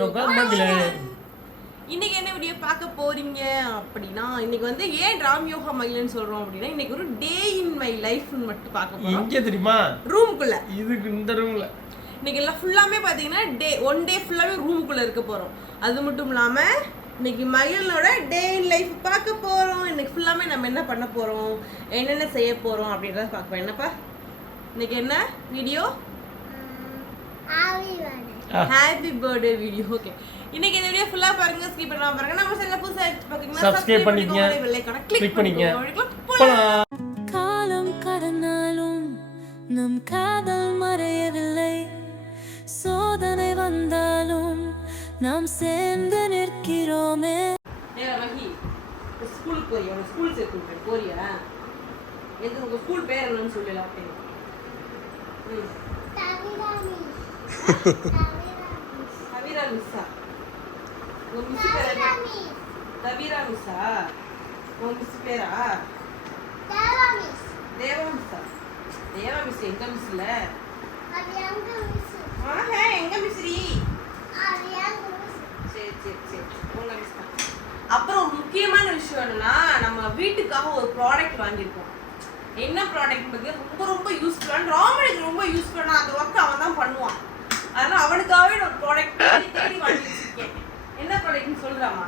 யோகா மகிழன் இன்னைக்கு என்ன வீடியோ பார்க்க போறீங்க அப்படின்னா இன்னைக்கு வந்து ஏன் ராம் யோகா மகிழன்னு சொல்றோம் அப்படின்னா இன்னைக்கு ஒரு டே இன் மை லைஃப்னு மட்டும் பார்க்க போறோம். எங்க தெரியுமா? ரூமுக்குள்ள இதுக்கு இந்த ரூம்ல இன்னைக்கு எல்லாம் ஃபுல்லாமே பார்த்தீங்கன்னா டே ஒன் டே ஃபுல்லாமே ரூமுக்குள்ள இருக்க போறோம். அது மட்டும் இல்லாம இன்னைக்கு மகிழனோட டே இன் லைஃப் பார்க்க போறோம். இன்னைக்கு ஃபுல்லாமே நம்ம என்ன பண்ண போறோம்? என்னென்ன செய்ய போறோம் அப்படின்றத பார்க்க என்னப்பா? இன்னைக்கு என்ன video happy birthday video okay இன்னைக்கு இந்த வீடியோ ஃபுல்லா பாருங்க ஸ்கிப் பண்ணாம பாருங்க. நம்ம சேனல் புதுசா பாத்தீங்கன்னா Subscribe பண்ணிக்கங்க. பெல் ஐகானை Click கிளிக் பண்ணிக்கங்க. காலம் கடந்தாலும் நம் காதல் மறையவில்லை. சோதனை வந்தாலும் நாம் சேர்ந்து நிற்கிறோமே. ஸ்கூலுக்கு போறியா ஸ்கூல் சேர்த்து விட்டேன் போறியா? எது உங்க ஸ்கூல் பேர் என்னன்னு சொல்லல அப்படியே ம். கவிரா மிஸ்ஸா உங்க மிஸ் பேர்? கவிரா மிஸ்ஸா உங்க மிஸ் பேரா? தேவா மிஸ்ஸா? தேவா மிஸ் எங்க மிஸ் இல்ல ஆஹா எங்க மிஸ்ரி சரி சரி சரி உங்க மிஸ் தான். அப்புறம் ஒரு முக்கியமான விஷயம் என்னன்னா நம்ம வீட்டுக்காக ஒரு ப்ராடக்ட் வாங்கியிருக்கோம். என்ன ப்ராடக்ட் ரொம்ப ரொம்ப யூஸ்ஃபுல்லான ராமனுக்கு ரொம்ப யூஸ்ஃபுல்லான அந்த ஒர்க் அவன் தான் பண்ணுவான். அதனால அவனுக்காகவே நான் ஒரு ப்ராடக்ட் தேடி தேடி வாங்கி வச்சிருக்கேன். என்ன ப்ராடக்ட்னு சொல்றாமா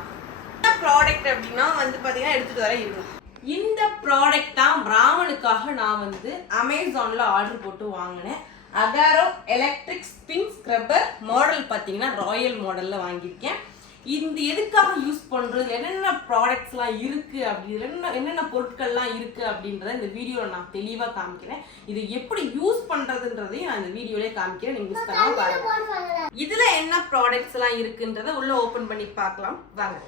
என்ன ப்ராடக்ட் அப்படின்னா வந்து பார்த்தீங்கன்னா எடுத்துட்டு வர இருக்கும் இந்த ப்ராடக்ட் தான் பிராமனுக்காக நான் வந்து அமேசானில் ஆர்டர் போட்டு வாங்கினேன். Agaro electric spin scrubber model பார்த்தீங்கன்னா ராயல் மாடலில் வாங்கியிருக்கேன். இந்த எதுக்காக யூஸ் பண்றது? என்னென்ன ப்ராடக்ட்ஸ்லாம் இருக்கு அப்படி? என்ன என்னென்ன பொருட்கள்லாம் இருக்கு அப்படின்றத இந்த வீடியோவில் நான் தெளிவாக காமிக்கிறேன். இதை எப்படி யூஸ் பண்றதுன்றதையும் நான் இந்த வீடியோலயே காமிக்கிறேன். நீங்க மிஸ் பண்ணாம பாருங்க. இதுல என்ன ப்ராடக்ட்ஸ் எல்லாம் இருக்குன்றத உள்ள ஓபன் பண்ணி பார்க்கலாம். வாங்க.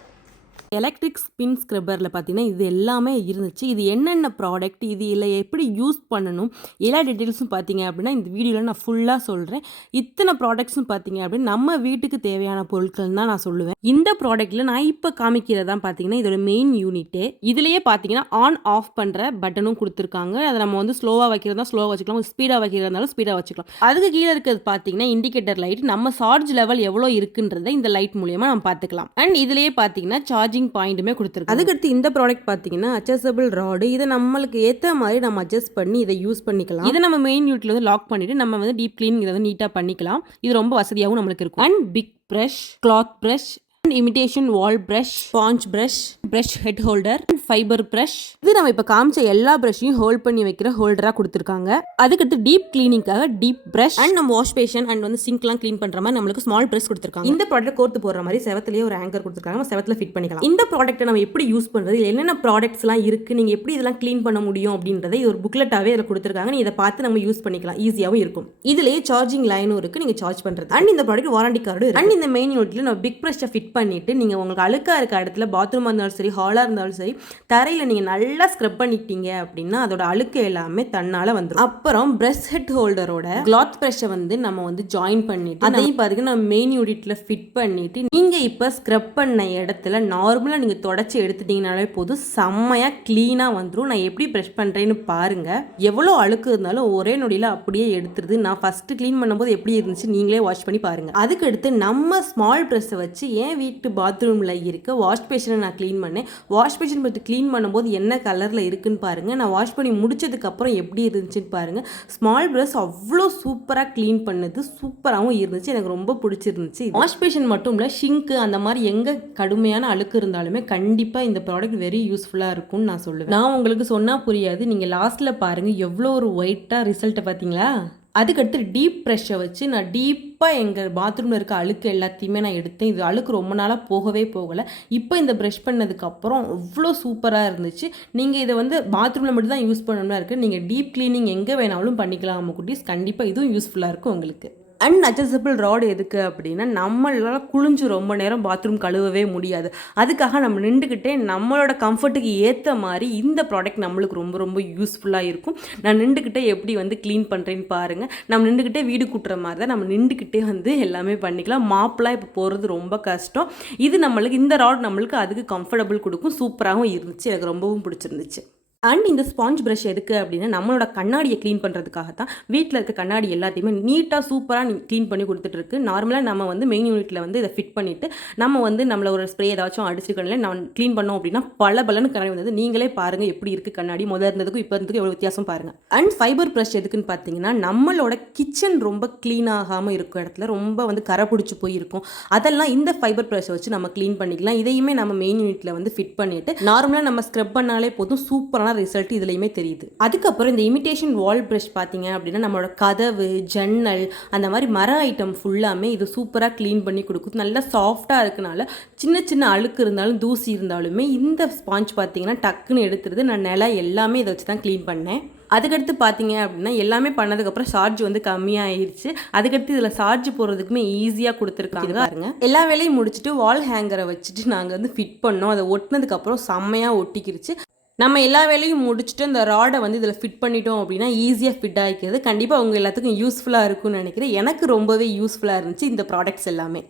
எலக்ட்ரிக் ஸ்பின் ஸ்க்ரப்பரில் பார்த்தீங்கன்னா இது எல்லாமே இருந்துச்சு. இது என்னென்ன ப்ராடக்ட் இது இல்லை எப்படி யூஸ் பண்ணணும் எல்லா டீட்டெயில்ஸும் பார்த்தீங்க அப்படின்னா இந்த வீடியோவில் நான் ஃபுல்லாக சொல்கிறேன் இத்தனை ப்ராடக்ட்ஸும் பார்த்தீங்க அப்படின்னா நம்ம வீட்டுக்கு தேவையான பொருட்கள் தான் நான் சொல்லுவேன். இந்த ப்ராடக்ட்டில் நான் இப்போ காமிக்கிறதான் பார்த்தீங்கன்னா இதோட மெயின் யூனிட்டு இதுலேயே பார்த்தீங்கன்னா ஆன் ஆஃப் பண்ணுற பட்டனும் கொடுத்துருக்காங்க. அதை நம்ம வந்து ஸ்லோவாக வைக்கிறதா ஸ்லோவாக வச்சுக்கலாம். ஸ்பீடாக வைக்கிறதாலும் ஸ்பீடாக வச்சுக்கலாம். அதுக்கு கீழே இருக்கிறது பார்த்தீங்கன்னா இண்டிகேட்டர் லைட் நம்ம சார்ஜ் லெவல் எவ்வளோ இருக்குன்றதை இந்த லைட் மூலியமாக நம்ம பார்த்துக்கலாம் அண்ட் இதுலேயே பார்த்தீங்கன்னா சார்ஜ் சார்ஜிங் பாயிண்ட்டுமே கொடுத்துருக்கு அதுக்கடுத்து இந்த ப்ராடக்ட் பார்த்தீங்கன்னா அட்ஜஸ்டபிள் ராடு இதை நம்மளுக்கு ஏற்ற மாதிரி நம்ம அட்ஜஸ்ட் பண்ணி இதை யூஸ் பண்ணிக்கலாம். இதை நம்ம மெயின் யூனிட்ல வந்து லாக் பண்ணிட்டு நம்ம வந்து டீப் கிளீன் இதை வந்து நீட்டாக பண்ணிக்கலாம். இது ரொம்ப வசதியாகவும் நம்மளுக்கு இருக்கும். And big brush cloth brush imitation wall brush sponge brush brush head holder fibre brush இது நம்ம இப்போ காமிச்ச எல்லா ப்ரஷையும் ஹோல்ட் பண்ணி வைக்கிற ஹோல்டராக கொடுத்துருக்காங்க. அதுக்கடுத்து டீப் கிளீனிங்காக டீப் ப்ரஷ் அண்ட் நம்ம வாஷ் பேஷன் அண்ட் வந்து சிங்க்லாம் க்ளீன் பண்ணுற மாதிரி நம்மளுக்கு ஸ்மால் ப்ரஷ் கொடுத்துருக்காங்க. இந்த ப்ராடக்ட் கோர்த்து போடுற மாதிரி செவத்துலேயே ஒரு ஆங்கர் கொடுத்துருக்காங்க. நம்ம செவத்தில் ஃபிட் பண்ணிக்கலாம். இந்த ப்ராடக்ட்டை நம்ம எப்படி யூஸ் பண்ணுறது என்னென்ன ப்ராடக்ட்ஸ்லாம் இருக்குது நீங்கள் எப்படி இதெல்லாம் க்ளீன் பண்ண முடியும் அப்படின்றத இது ஒரு புக்லெட்டாகவே இதில் கொடுத்துருக்காங்க. நீ இதை பார்த்து நம்ம யூஸ் பண்ணிக்கலாம். ஈஸியாகவும் இருக்கும். இதுலேயே சார்ஜிங் லைனும் இருக்குது நீங்கள் சார்ஜ் பண்ணுறது அண்ட் இந்த ப்ராடக்ட் வாரண்டி கார்டு அண்ட் இந்த மெயின் யூனிட்ல நம்ம பிக் ப்ரெஷ்ஷை ஃபிட் பண்ணிவிட்டு நீங்கள் உங்களுக்கு அழுக்காக இருக்க இடத்துல பாத்ரூமாக இருந்தாலும் சரி ஹாலாக இருந்தாலும் சரி தரையில் நீங்கள் நல்லா ஸ்க்ரப் பண்ணிட்டீங்க அப்படின்னா அதோட அழுக்கு எல்லாமே தன்னால் வந்துடும் அப்புறம் பிரஷ் ஹெட் ஹோல்டரோட கிளாத் ப்ரெஷ்ஷை வந்து நம்ம வந்து ஜாயின் பண்ணிட்டு அதையும் பாருங்க நம்ம மெயின் யூனிட்டில் ஃபிட் பண்ணிட்டு நீங்கள் இப்போ ஸ்க்ரப் பண்ண இடத்துல நார்மலாக நீங்கள் தொடச்சி எடுத்துட்டீங்கனாலே போதும் செம்மையாக க்ளீனாக வந்துடும் நான் எப்படி ப்ரெஷ் பண்ணுறேன்னு பாருங்கள் எவ்வளோ அழுக்கு இருந்தாலும் ஒரே நொடியில் அப்படியே எடுத்துருது. நான் ஃபஸ்ட்டு க்ளீன் பண்ணும்போது எப்படி இருந்துச்சு நீங்களே வாஷ் பண்ணி பாருங்கள் அதுக்கு அடுத்து நம்ம ஸ்மால் ப்ரெஷ்ஷை வச்சு ஏன் வீட்டு பாத்ரூமில் இருக்க வாஷ் பேஷனை நான் க்ளீன் பண்ணேன். வாஷ் பேஷன் பற்றி க்ளீன் பண்ணும்போது என்ன கலரில் இருக்குன்னு பாருங்கள் நான் வாஷ் பண்ணி முடிச்சதுக்கப்புறம் எப்படி இருந்துச்சுன்னு பாருங்கள் ஸ்மால் ப்ரஷ் அவ்வளோ சூப்பராக க்ளீன் பண்ணுது. சூப்பராகவும் இருந்துச்சு. எனக்கு ரொம்ப பிடிச்சிருந்துச்சு வாஷ் பேஷன் மட்டும் இல்லை ஷிங்க்கு அந்த மாதிரி எங்கே கடுமையான அழுக்கு இருந்தாலுமே கண்டிப்பாக இந்த ப்ராடக்ட் வெரி யூஸ்ஃபுல்லாக இருக்கும்னு நான் சொல்லுவேன். நான் உங்களுக்கு சொன்னால் புரியாது. நீங்கள் லாஸ்ட்டில் பாருங்கள் எவ்வளோ ஒரு ஒயிட்டாக ரிசல்ட்டை பார்த்தீங்களா அதுக்கடுத்து டீப் ப்ரெஷ்ஷை வச்சு நான் டீப்பாக எங்கள் பாத்ரூமில் இருக்க அழுக்கு எல்லாத்தையுமே நான் எடுத்தேன். இது அழுக்கு ரொம்ப நாளாக போகவே போகலை. இப்போ இந்த ப்ரெஷ் பண்ணதுக்கப்புறம் அவ்வளோ சூப்பராக இருந்துச்சு. நீங்கள் இதை வந்து பாத்ரூமில் மட்டும் தான் யூஸ் பண்ணணும்னா இருக்குது நீங்கள் டீப் க்ளீனிங் எங்கே வேணாலும் பண்ணிக்கலாம் நம்ம குட்டீஸ்? கண்டிப்பாக இதுவும் யூஸ்ஃபுல்லாக இருக்கும் உங்களுக்கு. அன்அட்ஜஸ்டபிள் ராடு எதுக்கு அப்படின்னா நம்மளால் குளிஞ்சு ரொம்ப நேரம் பாத்ரூம் கழுவவே முடியாது. அதுக்காக நம்ம நின்றுக்கிட்டே நம்மளோட கம்ஃபர்ட்டுக்கு ஏற்ற மாதிரி இந்த ப்ராடக்ட் நம்மளுக்கு ரொம்ப ரொம்ப யூஸ்ஃபுல்லாக இருக்கும். நான் நின்றுக்கிட்டே எப்படி வந்து க்ளீன் பண்ணுறேன்னு பாருங்கள் நம்ம நின்றுக்கிட்டே வீடு கூட்டுற மாதிரி தான் நம்ம நின்றுக்கிட்டே வந்து எல்லாமே பண்ணிக்கலாம். மாப்பெலாம் இப்போ போகிறது ரொம்ப கஷ்டம். இது நம்மளுக்கு இந்த ராட் நம்மளுக்கு அதுக்கு கம்ஃபர்டபுள் கொடுக்கும். சூப்பராகவும் இருந்துச்சு. எனக்கு ரொம்பவும் பிடிச்சிருந்துச்சு. அண்ட் இந்த ஸ்பாஞ்ச் ப்ரஷ் எதுக்கு அப்படின்னா நம்மளோட கண்ணாடியை க்ளீன் பண்ணுறதுக்காக தான் வீட்டில் இருக்க கண்ணாடி எல்லாத்தையுமே நீட்டாக சூப்பராக க்ளீன் பண்ணி கொடுத்துட்ருக்கு நார்மலாக நம்ம வந்து மெயின் யூனிட்டில் வந்து இதை ஃபிட் பண்ணிவிட்டு நம்ம வந்து நம்மளை ஒரு ஸ்ப்ரே ஏதாச்சும் அடிச்சுக்கணும் நம்ம க்ளீன் பண்ணோம் அப்படின்னா பல பலன்னு கண்ணாடி வந்தது. நீங்களே பாருங்கள் எப்படி இருக்குது கண்ணாடி. முதல் இருந்ததுக்கும் இப்போ இருந்ததுக்கும் எவ்வளோ வித்தியாசம் பாருங்கள் அண்ட் ஃபைபர் ப்ரஷ் எதுக்குன்னு பார்த்தீங்கன்னா நம்மளோட கிச்சன் ரொம்ப க்ளீன் ஆகாமல் இருக்கும் இடத்துல ரொம்ப வந்து கரை பிடிச்சி போயிருக்கும். அதெல்லாம் இந்த ஃபைபர் ப்ரஷ் வச்சு நம்ம க்ளீன் பண்ணிக்கலாம். இதையுமே நம்ம மெயின் யூனிட்டில் வந்து ஃபிட் பண்ணிவிட்டு நார்மலாக நம்ம ஸ்க்ரப் பண்ணாலே போதும் சூப்பராக சூப்பரான ரிசல்ட் இதுலையுமே தெரியுது. அதுக்கப்புறம் இந்த இமிடேஷன் வால் ப்ரஷ் பார்த்தீங்க அப்படின்னா நம்மளோட கதவு ஜன்னல் அந்த மாதிரி மர ஐட்டம் ஃபுல்லாமே இது சூப்பராக க்ளீன் பண்ணி கொடுக்குது நல்லா சாஃப்டாக இருக்கனால சின்ன சின்ன அழுக்கு இருந்தாலும் தூசி இருந்தாலுமே இந்த ஸ்பாஞ்ச் பார்த்தீங்கன்னா டக்குன்னு எடுத்துருது நான் நிலம் எல்லாமே இதை வச்சு தான் க்ளீன் பண்ணேன். அதுக்கடுத்து பார்த்தீங்க அப்படின்னா எல்லாமே பண்ணதுக்கப்புறம் சார்ஜ் வந்து கம்மியாயிருச்சு. அதுக்கடுத்து இதில் சார்ஜ் போடுறதுக்குமே ஈஸியாக கொடுத்துருக்காங்க. பாருங்க. எல்லா வேலையும் முடிச்சுட்டு வால் ஹேங்கரை வச்சுட்டு நாங்கள் வந்து ஃபிட் பண்ணோம். அதை ஒட்டினதுக்கப்புறம் செம்மையாக ஒட்டிக்கிருச்சு. நம்ம எல்லா வேலையும் முடிச்சுட்டு இந்த ராடை வந்து இதில் ஃபிட் பண்ணிட்டோம் அப்படின்னா ஈஸியாக ஃபிட் ஆகிக்கிறது கண்டிப்பாக உங்கள் எல்லாத்துக்கும் யூஸ்ஃபுல்லாக இருக்கும்னு நினைக்கிறேன். எனக்கு ரொம்பவே யூஸ்ஃபுல்லாக இருந்துச்சு இந்த ப்ராடக்ட்ஸ் எல்லாமே.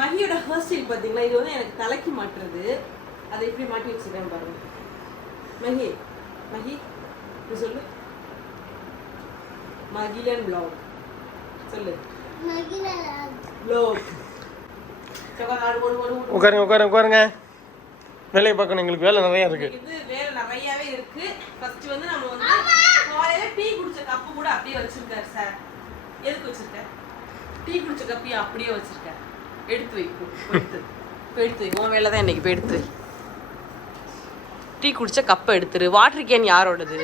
மகியோட ஹேர் ஸ்டைல் பார்த்தீங்களா? இது வந்து எனக்கு தலைக்கு மாட்டுறது. அதை இப்படி மாட்டி வச்சிருக்கேன் பாருங்க. மகி மகி சொல்லு. மகிலன் பிளாக் சொல்லு. உட்காருங்க உட்காருங்க உட்காருங்க. வேலையை பார்க்கணும். எங்களுக்கு வேலை நிறைய இருக்கு. இது வேலை நிறையவே இருக்கு. ஃபர்ஸ்ட் வந்து நம்ம வந்து காலையில டீ குடிச்ச கப்பு கூட அப்படியே வச்சிருக்காரு சார். எதுக்கு வச்சிருக்க? டீ குடிச்ச கப்பையும் அப்படியே வச்சிருக்க. எடுத்து வை எடுத்து எடுத்து வை. உன் வேலை தான் இன்னைக்கு இப்போ எடுத்து வை. டீ குடிச்ச கப்பை எடுத்துரு. வாட்டர் கேன் யாரோடது?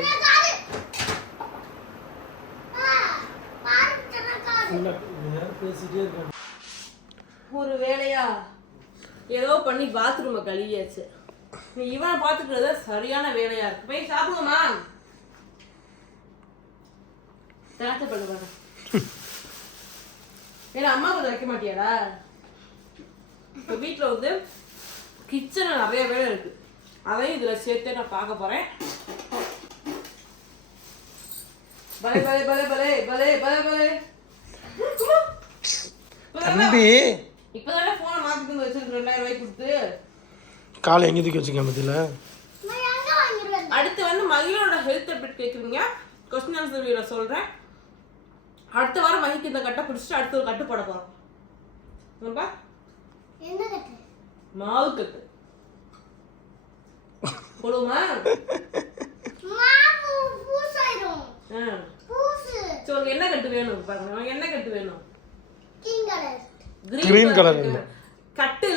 ஒரு வேலையா? ஏதோ பண்ணி பாத்ரூமை கழுவியாச்சு. நீ இவனை பார்த்துக்கிறது சரியான வேலையா இருக்கு. போய் சாப்பிடுவோமா திராட்சை பண்ண பாரு ஏன்னா அம்மா கொஞ்சம் வைக்க மாட்டியாடா? இப்போ வீட்டில் வந்து கிச்சனில் நிறைய வேலை இருக்கு. அதையும் இதில் சேர்த்தே நான் பார்க்க போகிறேன் பலே பலே பலே பலே பலே பலே பலே. தம்பி. இப்பதானே போனை மாத்திட்டு வந்து வச்சிருக்கு ரெண்டாயிரம் ரூபாய் கொடுத்து. காலை எங்கே தூக்கி வச்சுக்கேன் பத்தியில் அடுத்து வந்து மகிழோட ஹெல்த் அப்டேட் கேக்குறீங்க. கொஸ்டின் ஆன்சர் வீடியோ சொல்றேன். அடுத்த வாரம் மகிக்கு இந்த கட்டை பிடிச்சிட்டு அடுத்த ஒரு கட்டு போட போறோம். என்னப்பா? மாவு கட்டு. போடுவோமா. சரி என்ன கட்டு வேணும் பாருங்க. என்ன கட்டு. வேணும். கட்டு.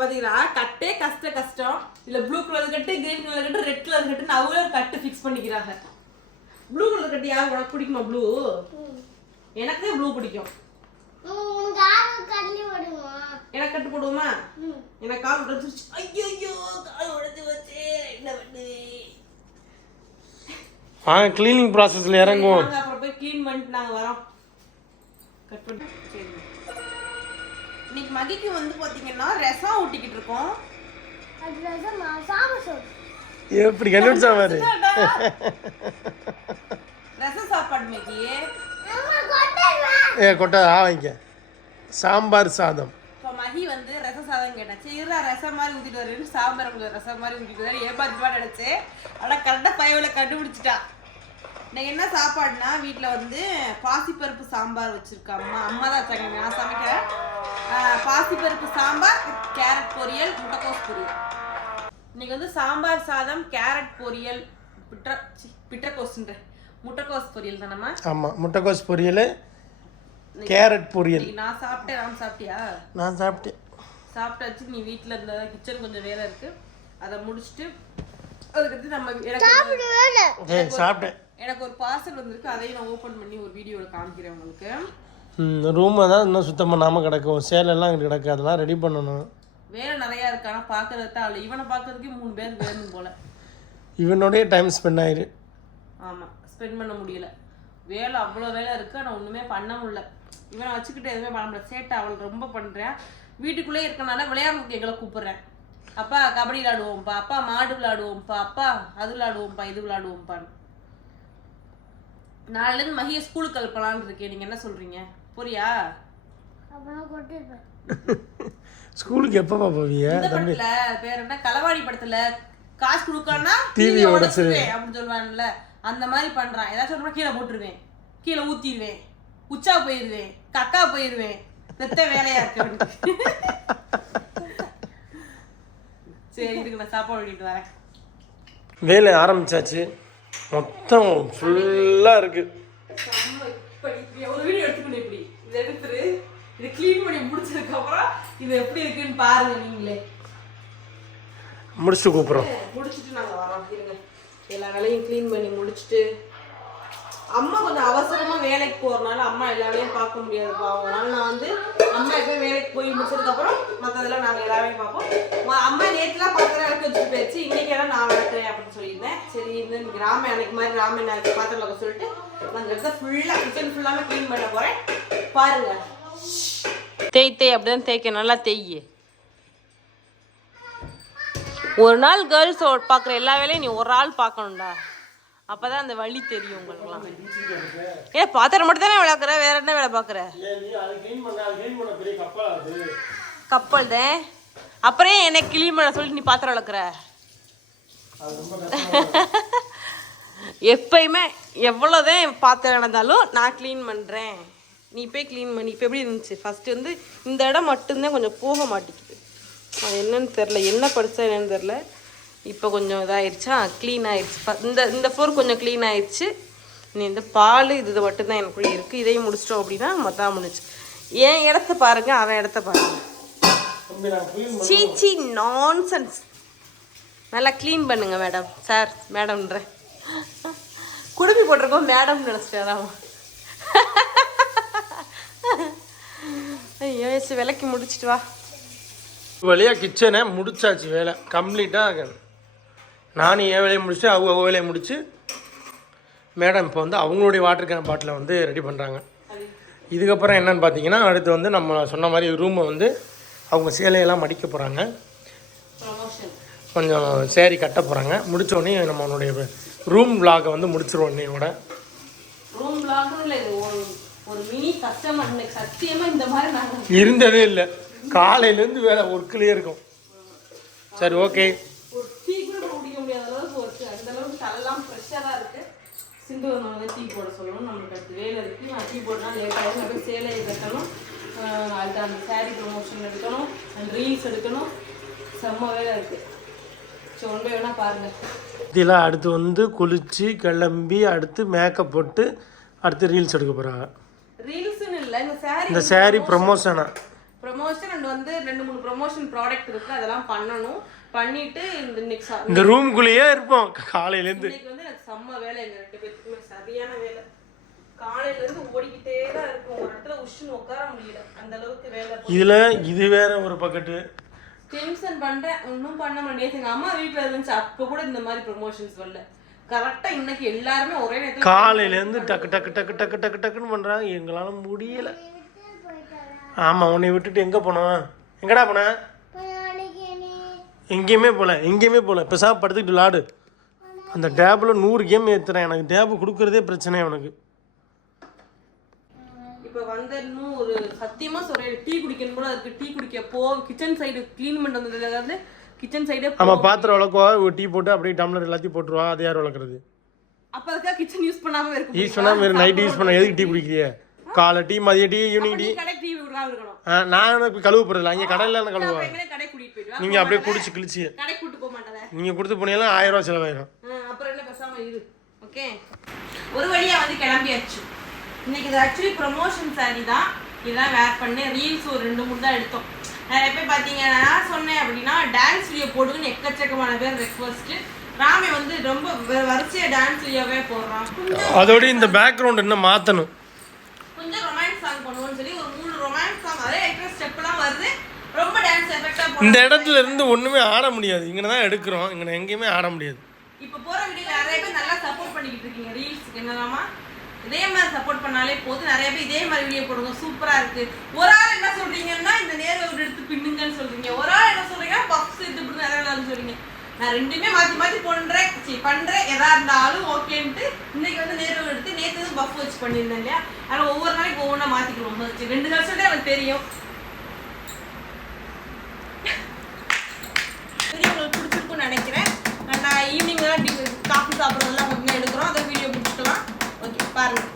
பாத்தீங்களா? கட்டே கஷ்ட கஷ்டம். இல்ல ப்ளூ கலர் கட்டு கிரீன் கலர் கட்டு ரெட் கலர் கட்டுன்னு அவங்களே ஒரு கட்டு ஃபிக்ஸ் பண்ணிக்கிறாங்க. ப்ளூ கலர் கட்டு யார் உனக்கு பிடிக்குமா ப்ளூ எனக்கு ப்ளூ பிடிக்கும். எனக்கு கட்டு போடுவோமா? எனக்கு கால் உடஞ்சிருச்சு ஐயோ ஐயோ கால் உடைஞ்சு வச்சே என்ன பண்ணு? வாங்க க்ளீனிங் ப்ராசஸில் இறங்குவோம். அப்புறம் போய் க்ளீன் பண்ணிட்டு நாங்க வரோம். கட் பண்ணி சரி. இன்னைக்கு மதிக்கு வந்து பாத்தீங்கன்னா ரசம் ஊட்டிக்கிட்டு இருக்கோம். எப்படி கண்டுபிடிச்சா பாரு. ரசம் சாப்பாடு இன்னைக்கு. ஏ கொட்டா ஆ வாங்கிக்க. சாம்பார் சாதம். இப்போ மகி வந்து ரசம் சாதம் கேட்டேன் சரி ரசம் மாதிரி ஊற்றிட்டு வரேன்னு சாம்பார் உங்களுக்கு ரசம் மாதிரி ஊற்றிட்டு வரேன் ஏமாத்துவா நினச்சேன். ஆனால் கரெக்டாக பயவில் கண்டுபிடிச்சிட்டா. இன்னைக்கு என்ன சாப்பாடுனா வீட்டில் வந்து பாசிப்பருப்பு சாம்பார் வச்சுருக்கா அம்மா அம்மா தான் வச்சாங்க. நான் சமைக்கிறேன் பாசிப்பருப்பு சாம்பார் கேரட் பொரியல் முட்டைக்கோஸ் பொரியல். இன்னைக்கு வந்து சாம்பார் சாதம் கேரட் பொரியல் பிட்ர சி, பிட்ரக்கோஸ்ன்றேன் முட்டைக்கோஸ் பொரியல் தானம்மா? ஆமாம் முட்டைக்கோஸ் பொரியல் கேரட் பொரியல். நான் சாப்பிட்டேன். நான் சாப்பிட்டியா? நான் சாப்பிட்டேன். சாப்பிட்டாச்சு நீ வீட்டில் இருந்த கிச்சன் கொஞ்சம் வேலை இருக்கு. அதை முடிச்சுட்டு அதுக்கடுத்து நம்ம சாப்பிட்டேன். எனக்கு ஒரு பார்சல் வந்திருக்கு. அதையும் நான் ஓப்பன் பண்ணி ஒரு வீடியோவில் காமிக்கிறேன் உங்களுக்கு. ரூமை தான் இன்னும் சுத்தம் பண்ணாமல் கிடக்கும். சேலெல்லாம் அங்கே கிடக்கு. அதெல்லாம் ரெடி பண்ணணும். வேலை நிறையா இருக்கு. ஆனால் பார்க்கறது தான் இல்லை. இவனை பார்க்கறதுக்கே மூணு பேர் வேணும் போல. இவனோடய டைம் ஸ்பெண்ட் ஆயிரு. ஆமாம் ஸ்பெண்ட் பண்ண முடியல. வேலை அவ்வளோ வேலை இருக்கு. ஆனால் ஒன்றுமே பண்ண முடியல. இவனை வச்சுக்கிட்டு எதுவுமே பண்ண முடியல. சேட்டை அவள் ரொம்ப பண்ணுறேன் வீட்டுக்குள்ளே இருக்கனால விளையாடுறதுக்கு எங்களை கூப்பிடுறேன். அப்பா கபடி விளாடுவோம்ப்பா அப்பா மாடு விளாடுவோம்ப்பா அப்பா அது விளாடுவோம்ப்பா இது விளாடுவோம்ப்பான்னு நாளைலேருந்து மகிய ஸ்கூலுக்கு அனுப்பலான்னு இருக்கேன் நீங்கள் என்ன சொல்கிறீங்க புரியா? ஸ்கூலுக்கு எப்போப்பா போவீங்க? இந்த படத்துல பேர் என்ன? களவாடி படத்துல காசு டிவியை யோட உடைச்சிருவேன் அப்படின்னு சொல்லுவான்ல அந்த மாதிரி பண்றான் ஏதாச்சும் ஒன்று கீழே போட்டுருவேன். கீழே ஊத்திடுவேன் உச்சா போயிருவேன். கக்கா போயிருவேன். பெத்த வேலையா இருக்கு. சரி இதுக்கு நான் சாப்பாடு ஓடிட்டு வரேன். வேலை ஆரம்பிச்சாச்சு. மொத்தம் ஃபுல்லாக இருக்கு. நீங்களே. முடிச்சுட்டு கூப்பிட்றோம். முடிச்சிட்டு நாங்க வரோம். எல்லா வேலையும் க்ளீன் பண்ணி முடிச்சிட்டு அம்மா கொஞ்சம் அவசரமா வேலைக்கு போறனால அம்மா எல்லா வேலையும் பார்க்க முடியாது பாவம் அதனால நான் வந்து அம்மா எப்போ வேலைக்கு போய் முடிச்சதுக்கு அப்புறம் மற்றதெல்லாம் நாங்கள் எல்லா வேலையும் பார்ப்போம் அம்மா நேற்றுலாம் பாத்திரம் இறக்கி வச்சுட்டு போயிடுச்சு இன்னைக்கு எல்லாம் நான் வளர்க்குறேன் அப்படின்னு சொல்லியிருந்தேன். சரி இந்த கிராம எனக்கு அன்னைக்கு மாதிரி ராம நாளைக்கு பாத்திரம் விளக்க சொல்லிட்டு நாங்கள் எடுத்த ஃபுல்லாக கிச்சன் ஃபுல்லாமே க்ளீன் பண்ண போறேன். பாருங்க. தேய் தேய் அப்படிதான் தேய்க்க நல்லா தேய்யே. ஒரு நாள் கேர்ள்ஸ் பார்க்குற எல்லா வேலையும் நீ ஒரு ஆள் பார்க்கணும்டா. அப்பதான் அந்த வழி தெரியும் உங்களுக்குலாம் ஏன் பாத்திரம் மட்டும் தானே விளக்குற? வேற என்ன வேலை பார்க்குற? கப்பல் தான் அப்புறம் என்ன என்னை கிளீன் பண்ண சொல்லி நீ பாத்திரம் விளக்குற? எப்பயுமே எவ்வளோதான் பாத்திரம் நடந்தாலும் நான் க்ளீன் பண்ணுறேன் நீ போய் க்ளீன் பண்ணி. இப்போ எப்படி இருந்துச்சு? ஃபஸ்ட்டு வந்து இந்த இடம் மட்டும்தான் கொஞ்சம் போக மாட்டேங்குது. அது என்னன்னு தெரில என்ன படித்தா என்னன்னு தெரில இப்போ கொஞ்சம் இதாயிருச்சா? க்ளீன் ஆயிடுச்சு இந்த இந்த ஃபோர் கொஞ்சம் க்ளீன் ஆயிடுச்சு நீ இந்த பால் இது மட்டும்தான் எனக்குள்ளே இருக்குது இதையும் முடிச்சிட்டோம் அப்படின்னா மொத்தம் முடிச்சு என் இடத்த பாருங்கள் அவன் இடத்த பாருங்க. சீச்சி நான்சன்ஸ் நல்லா க்ளீன் பண்ணுங்க மேடம் சார் மேடம்ன்ற குடும்பி போட்டிருக்கோம் மேடம் நினச்சிட்டாரா ஐயோ சரி விலைக்கு முடிச்சிட்டு வா. வழியாக கிச்சனை முடிச்சாச்சு வேலை. கம்ப்ளீட்டாக நானும் என் வேலையை முடிச்சுட்டு அவங்க அவங்க வேலையை முடிச்சு மேடம் இப்போ வந்து அவங்களுடைய வாட்டர் கேன் பாட்டிலை வந்து ரெடி பண்ணுறாங்க இதுக்கப்புறம் என்னன்னு பார்த்தீங்கன்னா அடுத்து வந்து நம்ம சொன்ன மாதிரி ரூமை வந்து அவங்க சேலையெல்லாம் மடிக்க போகிறாங்க கொஞ்சம் சேரீ கட்ட போகிறாங்க முடித்தோடனே நம்மளுடைய ரூம் விலாகை வந்து முடிச்சிருவோம் இன்னையோட ரூம் ஒரு மினி கஸ்டமர் இந்த மாதிரி இருந்ததே இல்லை. காலையிலேருந்து வேலை ஒர்க்லேயே இருக்கும். சரி ஓகே முடியாத அளவுக்கு ஒர்க்கு அந்த அளவுக்கு தலைலாம் ப்ரெஷராக இருக்கு. சிந்து வந்தவங்க டீ போட சொல்லணும். நம்மளுக்கு அடுத்து வேலை இருக்கு. நான் டீ போட்டா லேட்டாக போய் சேலையை கட்டணும். அடுத்து அந்த saree ப்ரொமோஷன் எடுக்கணும். அந்த ரீல்ஸ் எடுக்கணும். செம்ம வேலை இருக்கு. சரி ஒன் பை வேணா பாருங்க. இதெல்லாம் அடுத்து வந்து குளிச்சு கிளம்பி அடுத்து மேக்கப் போட்டு அடுத்து ரீல்ஸ் எடுக்க போகிறாங்க ரீல்ஸ்னு இல்லை இந்த saree இந்த saree ப்ரமோஷனா ப்ரமோஷன் அண்ட் வந்து ரெண்டு மூணு ப்ரமோஷன் ப்ராடக்ட் இருக்கு. அதெல்லாம் பண்ணணும். பண்ணிட்டு இந்த இன்னைக்கு இந்த ரூம்குள்ளேயே இருப்போம். காலையிலேருந்து. இன்னைக்கு வந்து எனக்கு செம்ம வேலை எங்க ரெண்டு பேத்துக்குமே சரியான வேலை. காலையில இருந்து ஓடிக்கிட்டே தான் இருக்கும். ஒரு இடத்துல உஷ்ணு உட்கார முடியல. அந்த அளவுக்கு வேலை இதில் இது வேற ஒரு பக்கெட்டு டென்ஷன் பண்றேன். ஒன்றும் பண்ண முடியாது எங்க அம்மா வீட்ல இருந்துச்சு. அப்ப கூட இந்த மாதிரி ப்ரமோஷன்ஸ் வரல. கரெக்டா இன்னைக்கு எல்லாருமே ஒரே நேரத்துல காலையிலேருந்து டக்கு டக்கு டக்கு டக்கு டக்கு டக்குன்னு பண்ணுறாங்க எங்களால் முடியல. ஆமாம் உன்னை விட்டுட்டு எங்கே போனோம் எங்கடா போன? எங்கேயுமே போகல எங்கேயுமே போகல. பெருசாக படுத்துக்கிட்டு விளாடு. அந்த டேபில் நூறு கேம் ஏற்றுறேன் எனக்கு டேபு கொடுக்குறதே பிரச்சனை அவனுக்கு. இப்ப வந்து இன்னும் ஒரு சத்தியமா சொல்றேன். டீ குடிக்கணும் கூட இருக்கு. டீ குடிக்க போ. கிச்சன் சைடு க்ளீன் பண்ணிட்டு வந்ததுல இருந்து கிச்சன் சைடே ஆமாம் பாத்திரம் விளக்குவா ஒரு டீ போட்டு அப்படியே டம்ளர் எல்லாத்தையும் போட்டுருவா. அது யார் வளர்க்குறது அப்ப அதுக்காக கிச்சன் யூஸ் பண்ணாம இருக்கு யூஸ் பண்ணால் வேறு நைட் யூஸ் பண்ண. எதுக்கு டீ குடிக்கிறிய? காலை டீ மதிய டீ ஈவினிங் டீ. நான் கழுவு போகிறதில்ல அங்கே கடையில் என்ன நீங்கள் அப்படியே குடிச்சு கிழிச்சு. கடை கூட்டு போக மாட்டேன் நீங்கள் கொடுத்து போனீங்கன்னா ஆயிரம் ரூபா செலவாயிரும். அப்புறம் என்ன பேசாம இரு. ஓகே? ஒரு வழியா வந்து கிளம்பியாச்சு. இன்னைக்கு இது ஆக்சுவலி ப்ரொமோஷன் saree தான். இதெல்லாம் வேர் பண்ணி ரீல்ஸ் ஒரு ரெண்டு மூணு தான் எடுத்தோம். நிறைய பேர் பார்த்தீங்கன்னா நான் சொன்னேன் அப்படின்னா டான்ஸ் வீடியோ போடுங்கன்னு எக்கச்சக்கமான பேர் ரெக்வஸ்ட் ராமே வந்து ரொம்ப வ- வரிசையா டான்ஸ் வீடியோவே போடுறான். அதோட இந்த பேக்ரவுண்ட் இன்னும் மாற்றணும் கொஞ்சம் ரொமான்ஸ் சாங் பண்ணுவோம்னு சொல்லி ஒரு மூணு ரொமான்ஸ் சாங் அதே ஸ்டெப்லாம் வருது. இந்த இடத்துல இருந்து ஒன்றுமே ஆட முடியாது. இங்கே தான் எடுக்கிறோம். இங்கே எங்கேயுமே ஆட முடியாது. இப்போ போற வீடியோ நிறைய பேர் நல்லா சப்போர்ட் பண்ணிக்கிட்டு இருக்கீங்க. ரீல்ஸ்க்கு என்னலாமா இதே மாதிரி சப்போர்ட் பண்ணாலே போதும். நிறைய பேர் இதே மாதிரி வீடியோ போடுங்க. சூப்பரா இருக்கு. ஒரு ஆள் என்ன சொல்றீங்கன்னா இந்த நேர் ஒரு எடுத்து பின்னுங்கன்னு சொல்றீங்க. ஒரு ஆள் என்ன சொல்றீங்க? பப்ஸ் எடுத்து இப்படி நிறைய சொல்றீங்க? நான் ரெண்டுமே மாத்தி மாத்தி பண்றேன். சரி பண்றேன். எதா இருந்தாலும் ஓகேன்ட்டு. இன்னைக்கு வந்து நேரு எடுத்து நேத்து வந்து பஃப் வச்சு பண்ணியிருந்தேன் இல்லையா? அதனால ஒவ்வொரு நாளைக்கு ஒவ்வொன்றா மாத்திக்கிறோம். ரெண்டு வருஷம் எனக்கு தெரியும். ஈவினிங்காக காஃபி சாப்பிட்றதெல்லாம் கொஞ்சம் எடுக்கிறோம். அதை வீடியோ பிடிச்சிக்கலாம் ஓகே பாருங்கள்